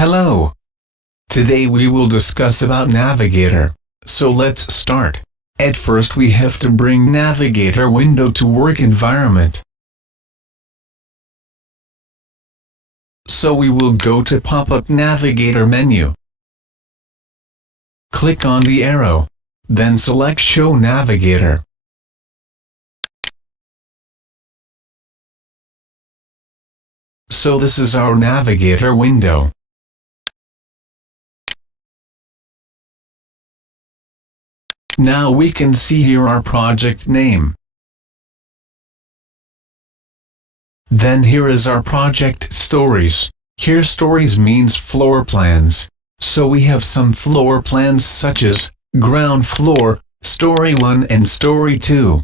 Hello! Today we will discuss about Navigator, so let's start. At first we have to bring Navigator window to work environment. So we will go to pop-up Navigator menu. Click on the arrow, then select Show Navigator. So this is our Navigator window. Now we can see here our project name. Then here is our project stories. Here stories means floor plans. So we have some floor plans such as ground floor, story 1 and story 2.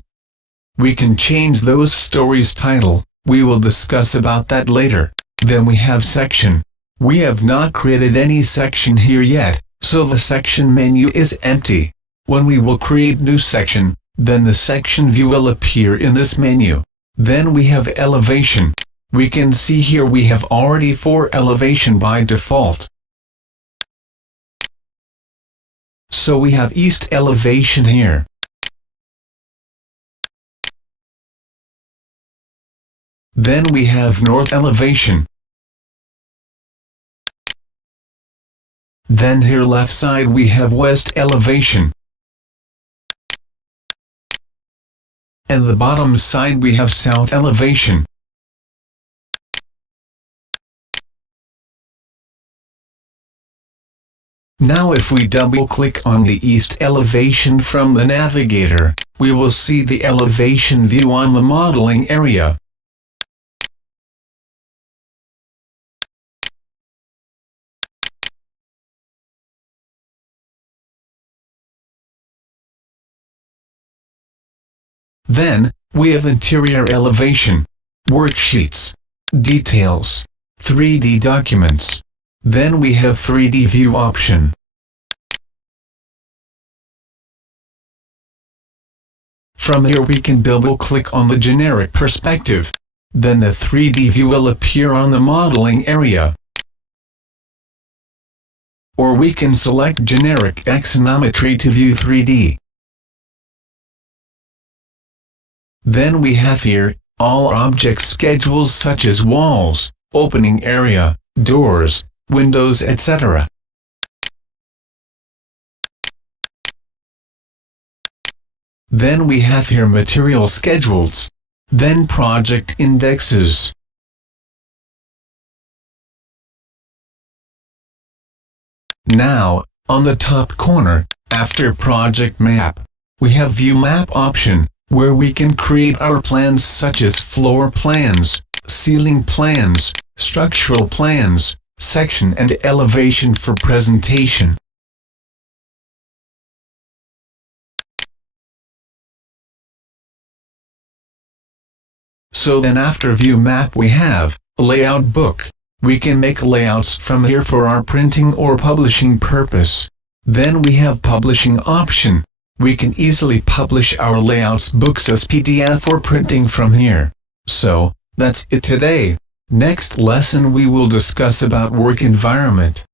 We can change those stories title. We will discuss about that later. Then we have section. We have not created any section here yet, so the section menu is empty. When we will create new section, then the section view will appear in this menu. Then we have elevation. We can see here we have already 4 elevation by default. So we have east elevation here. Then we have north elevation. Then here left side we have west elevation. And the bottom side we have south elevation. Now if we double click on the east elevation from the Navigator, we will see the elevation view on the modeling area. Then, we have interior elevation, worksheets, details, 3D documents. Then we have 3D view option. From here we can double click on the generic perspective. Then the 3D view will appear on the modeling area. Or we can select generic axonometry to view 3D. Then we have here, all object schedules such as walls, opening area, doors, windows, etc. Then we have here material schedules. Then project indexes. Now, on the top corner, after project map, we have view map option, where we can create our plans such as floor plans, ceiling plans, structural plans, section and elevation for presentation. So then after view map we have layout book. We can make layouts from here for our printing or publishing purpose. Then we have publishing option. We can easily publish our layouts books as PDF or printing from here. So, that's it today. Next lesson we will discuss about work environment.